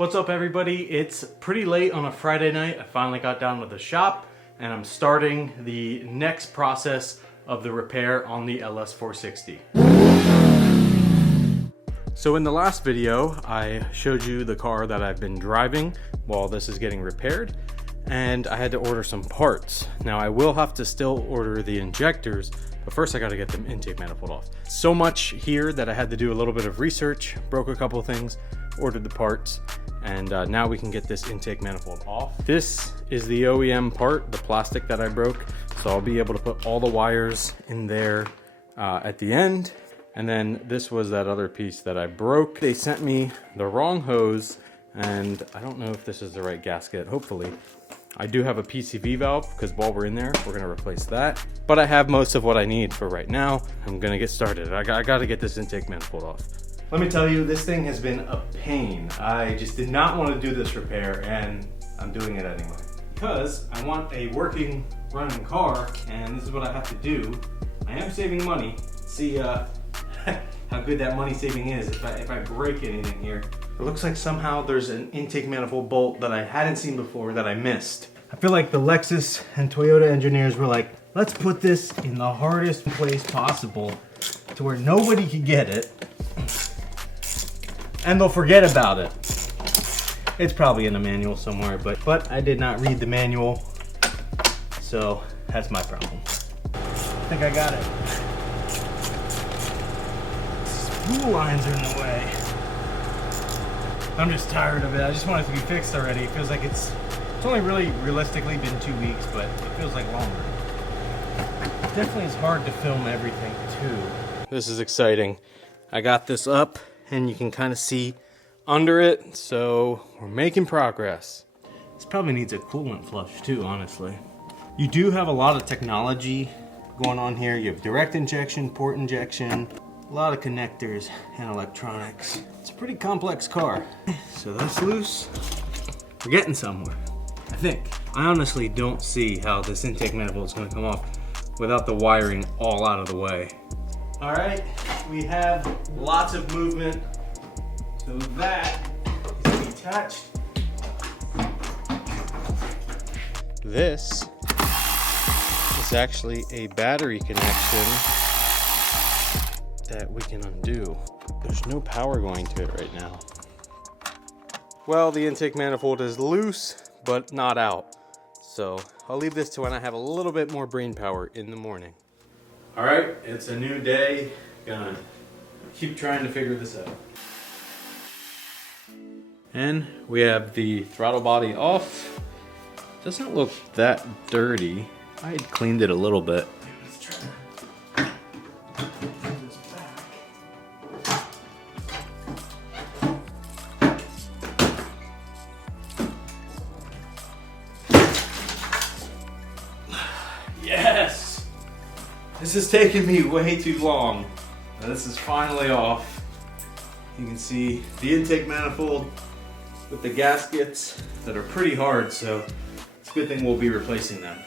What's up everybody? It's pretty late on a Friday night. I finally got down to the shop and I'm starting the next process of the repair on the LS460. So in the last video, I showed you the car that I've been driving while this is getting repaired, and I had to order some parts. Now I will have to still order the injectors, but first I gotta get the intake manifold off. So much here that I had to do a little bit of research, broke a couple of things, ordered the parts, and now we can get this intake manifold off. This is the OEM part, the plastic that I broke, so I'll be able to put all the wires in there at the end. And then this was that other piece that I broke. They sent me the wrong hose, and I don't know if this is the right gasket, hopefully. I do have a PCV valve, because while we're in there, we're gonna replace that. But I have most of what I need for right now. I'm gonna get started. I gotta get this intake manifold off. Let me tell you, this thing has been a pain. I just did not want to do this repair, and I'm doing it anyway. Because I want a working, running car, and this is what I have to do. I am saving money. See how good that money saving is if I break anything here. It looks like somehow there's an intake manifold bolt that I hadn't seen before that I missed. I feel like the Lexus and Toyota engineers were like, let's put this in the hardest place possible to where nobody can get it, and they'll forget about it. It's probably in a manual somewhere, but I did not read the manual, so that's my problem. I think I got it. Spool lines are in the way. I'm just tired of it. I just want it to be fixed already. It feels like it's only really realistically been 2 weeks, but it feels like longer. It definitely is hard to film everything too. This is exciting. I got this up and you can kind of see under it, so we're making progress. This probably needs a coolant flush too, honestly. You do have a lot of technology going on here. You have direct injection, port injection, a lot of connectors and electronics. It's a pretty complex car. So that's loose. We're getting somewhere, I think. I honestly don't see how this intake manifold is going to come off without the wiring all out of the way. All right, we have lots of movement. So that is detached. This is actually a battery connection that we can undo. There's no power going to it right now. Well, the intake manifold is loose, but not out. So I'll leave this to when I have a little bit more brain power in the morning. All right, it's a new day. Gonna keep trying to figure this out. And we have the throttle body off. Doesn't look that dirty. I had cleaned it a little bit. Let's try to put this back. Yes! This is taking me way too long. This is finally off. You can see the intake manifold with the gaskets that are pretty hard, so it's a good thing we'll be replacing them.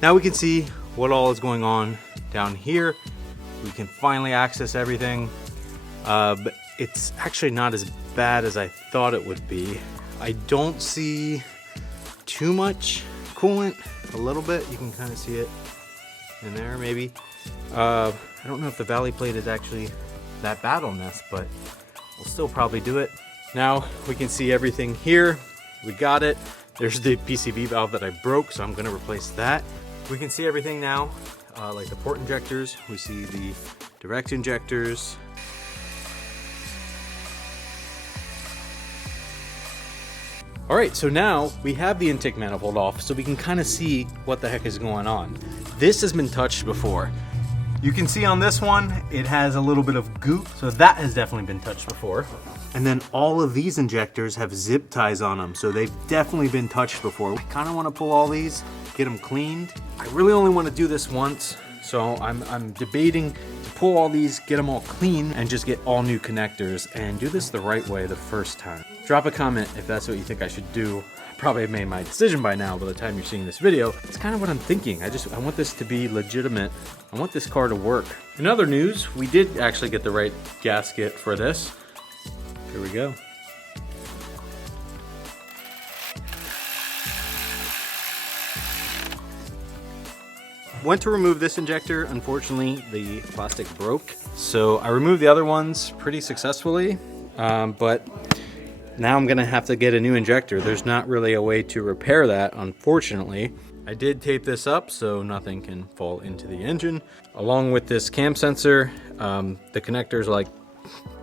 Now we can see what all is going on down here. We can finally access everything, but it's actually not as bad as I thought it would be. I don't see too much coolant, a little bit. You can kind of see it in there maybe. I don't know if the valley plate is actually that bad on this, but we'll still probably do it. Now we can see everything here. We got it. There's the PCV valve that I broke, so I'm gonna replace that. We can see everything now, like the port injectors. We see the direct injectors. All right, so now we have the intake manifold off, so we can kind of see what the heck is going on. This has been touched before. You can see on this one, it has a little bit of goop, so that has definitely been touched before. And then all of these injectors have zip ties on them, so they've definitely been touched before. I kind of want to pull all these, get them cleaned. I really only want to do this once, so I'm debating to pull all these, get them all clean, and just get all new connectors, and do this the right way the first time. Drop a comment if that's what you think I should do. Probably made my decision by now by the time you're seeing this video. It's kind of what I'm thinking. I want this to be legitimate. I want this car to work. In other news, we did actually get the right gasket for this. Here we go. went to remove this injector. Unfortunately, the plastic broke. So I removed the other ones pretty successfully, but now I'm gonna have to get a new injector. There's not really a way to repair that, unfortunately. I did tape this up so nothing can fall into the engine. Along with this cam sensor, the connector's like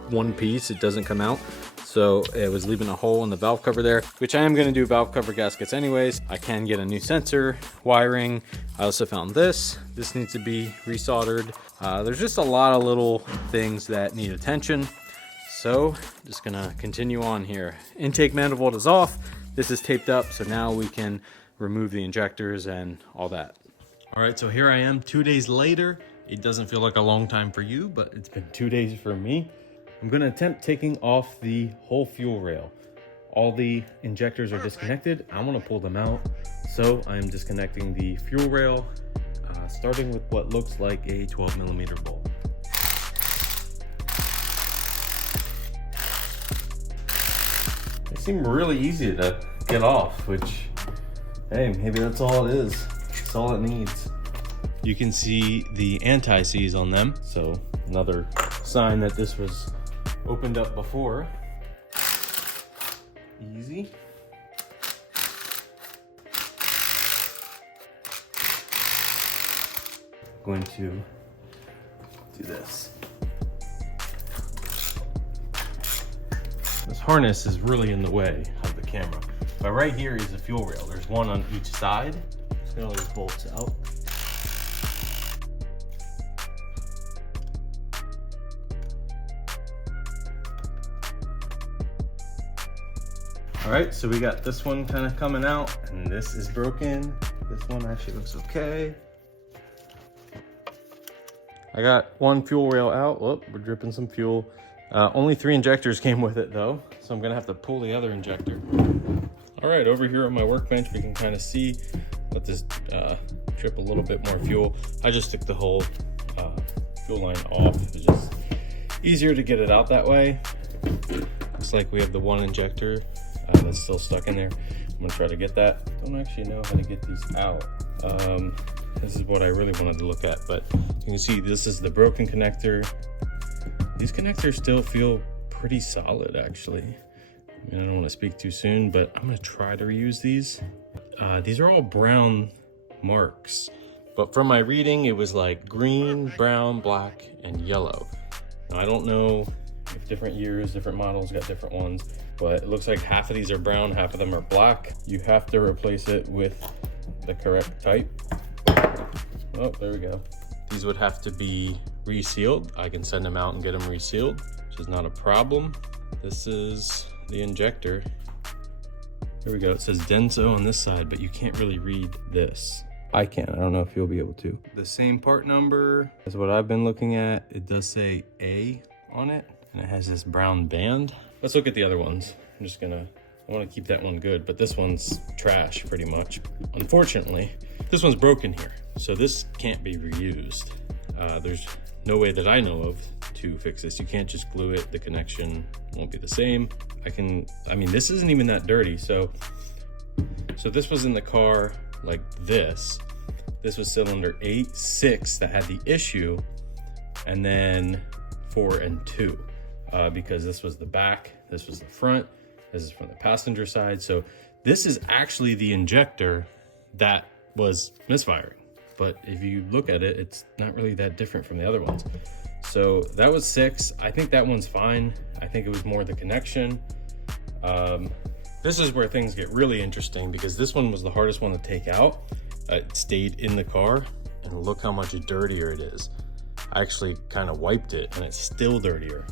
one piece, it doesn't come out. So it was leaving a hole in the valve cover there, which I am gonna do valve cover gaskets anyways. I can get a new sensor, wiring. I also found this. This needs to be resoldered. There's just a lot of little things that need attention. So just gonna continue on here. Intake manifold is off. This is taped up, so now we can remove the injectors and all that. All right, so here I am 2 days later. It doesn't feel like a long time for you, but it's been 2 days for me. I'm gonna attempt taking off the whole fuel rail. All the injectors are disconnected. I wanna pull them out. So I'm disconnecting the fuel rail, starting with what looks like a 12mm bolt. They seem really easy to get off, which, hey, maybe that's all it is. That's all it needs. You can see the anti-seize on them, so another sign that this was opened up before. Easy. Going to do this. This harness is really in the way of the camera. But right here is the fuel rail. There's one on each side. See all these bolts out. All right, so we got this one kind of coming out, and this is broken. This one actually looks okay. I got one fuel rail out. Oh, we're dripping some fuel. Only 3 injectors came with it though, so I'm gonna have to pull the other injector. All right, over here on my workbench, we can kind of see, let this drip a little bit more fuel. I just took the whole fuel line off. It's just easier to get it out that way. Looks like we have the one injector that's still stuck in there. I'm gonna try to get that. Don't actually know how to get these out. This is what I really wanted to look at, but you can see this is the broken connector. These connectors still feel pretty solid, actually. I mean, I don't want to speak too soon, but I'm gonna try to reuse these. These are all brown marks, but from my reading, it was like green, brown, black, and yellow. Now, I don't know if different years, different models got different ones, but it looks like half of these are brown, half of them are black. You have to replace it with the correct type. Oh, there we go. These would have to be resealed. I can send them out and get them resealed, which is not a problem. This is the injector. There we go. It says Denso on this side, but you can't really read this. I can. I don't know if you'll be able to. The same part number is what I've been looking at. It does say A on it, and it has this brown band. Let's look at the other ones. I want to keep that one good, but this one's trash pretty much. Unfortunately, this one's broken here, so this can't be reused. There's no way that I know of to fix this. You can't just glue it. The connection won't be the same. I mean, this isn't even that dirty. So this was in the car like this. This was cylinder 8, 6 that had the issue, and then 4 and 2, because this was the back, this was the front, this is from the passenger side. So this is actually the injector that was misfiring. But if you look at it, it's not really that different from the other ones. So that was 6. I think that one's fine. I think it was more the connection. This is where things get really interesting, because this one was the hardest one to take out. It stayed in the car, and look how much dirtier it is. I actually kind of wiped it, and it's still dirtier.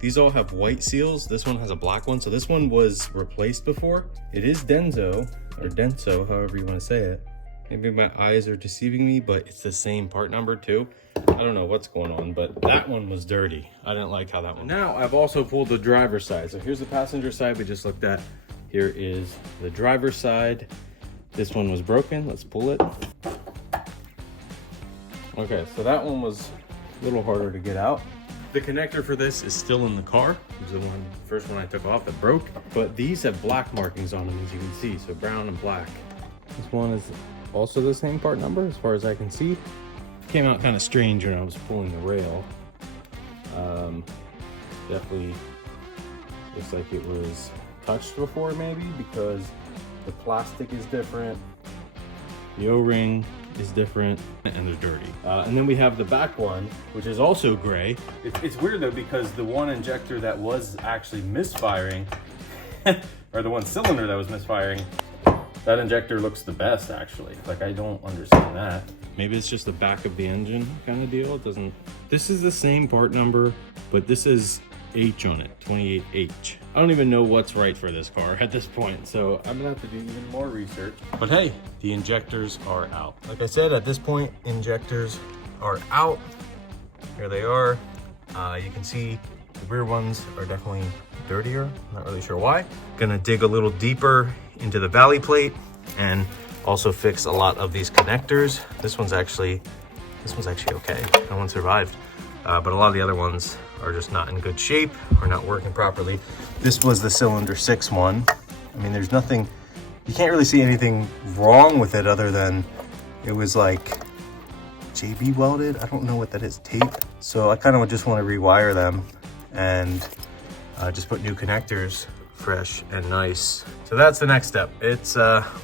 These all have white seals. This one has a black one. So this one was replaced before. It is Denso, or Denso, however you want to say it. Maybe my eyes are deceiving me, but it's the same part number too. I don't know what's going on, but that one was dirty. I didn't like how that one. Now I've also pulled the driver's side. So here's the passenger side we just looked at. Here is the driver's side. This one was broken. Let's pull it. Okay, so that one was a little harder to get out. The connector for this is still in the car. It was the first one I took off that broke, but these have black markings on them, as you can see, so brown and black. This one is also the same part number as far as I can see. Came out kind of strange when I was pulling the rail. Definitely looks like it was touched before maybe, because the plastic is different, the O-ring is different, and they're dirty. And then we have the back one, which is also gray. It's weird though, because the one injector that was actually misfiring, or the one cylinder that was misfiring, that injector looks the best actually. Like, I don't understand that. Maybe it's just the back of the engine kind of deal. It doesn't, this is the same part number, but this is H on it, 28H. I don't even know what's right for this car at this point, so I'm gonna have to do even more research. But hey, the injectors are out. Like I said, at this point, injectors are out. Here they are. You can see the rear ones are definitely dirtier. Not really sure why. Gonna dig a little deeper into the valley plate and also fix a lot of these connectors. This one's actually okay. That one survived. But a lot of the other ones are just not in good shape or not working properly. This was the cylinder 6 one. I mean, there's nothing, you can't really see anything wrong with it other than it was like JB welded. I don't know what that is, tape. So I kind of just want to rewire them and just put new connectors, fresh and nice. So that's the next step. It's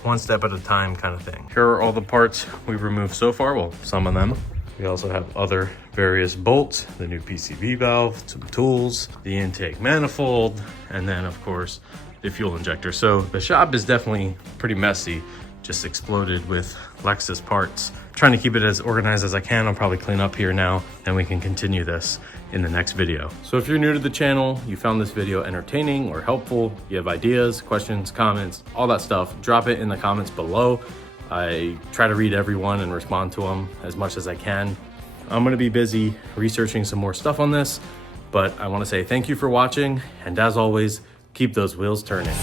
one step at a time kind of thing. Here are all the parts we've removed so far. Well, some of them. We also have other various bolts, the new PCV valve, some tools, the intake manifold, and then of course the fuel injector. So the shop is definitely pretty messy, just exploded with Lexus parts. Trying to keep it as organized as I can. I'll probably clean up here now and we can continue this in the next video. So if you're new to the channel, you found this video entertaining or helpful, you have ideas, questions, comments, all that stuff, drop it in the comments below. I try to read everyone and respond to them as much as I can. I'm gonna be busy researching some more stuff on this, but I wanna say thank you for watching, and as always, keep those wheels turning.